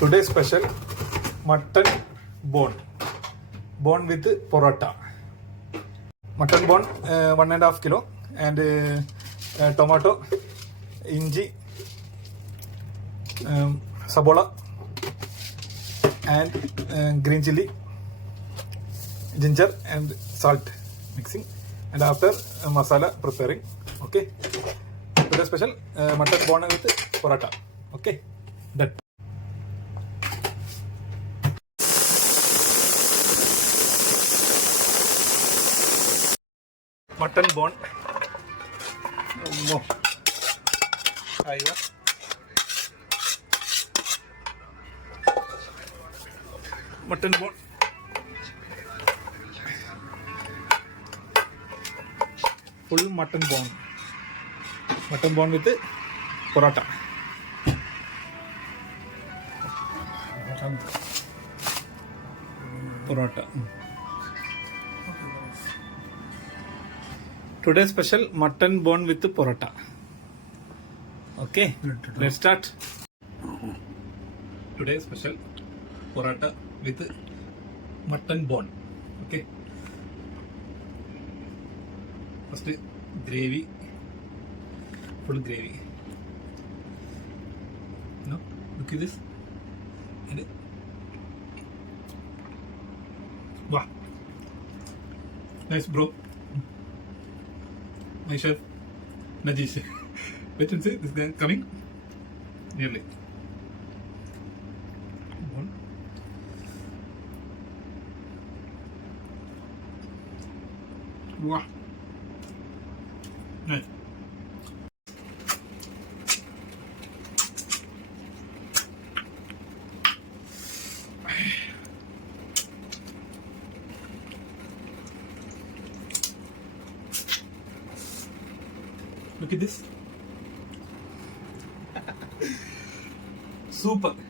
Today special mutton bone bone with porotta mutton bone one and half kilo and tomato inji സബോള and green chilli ginger and salt mixing and after masala preparing okay today special mutton bone with porotta okay done mutton bone അയ്യോ mutton bone full mutton bone mutton bone with porotta porotta Today's special mutton bone with the porota. Okay, let's start. Today's special porotta with mutton bone. Okay, first the gravy, full gravy. No, look at this. And wow, nice, bro. Myself, chef Najeesh. Wait and see, this guy coming nearly. Wow. Nice. Look at this. Super.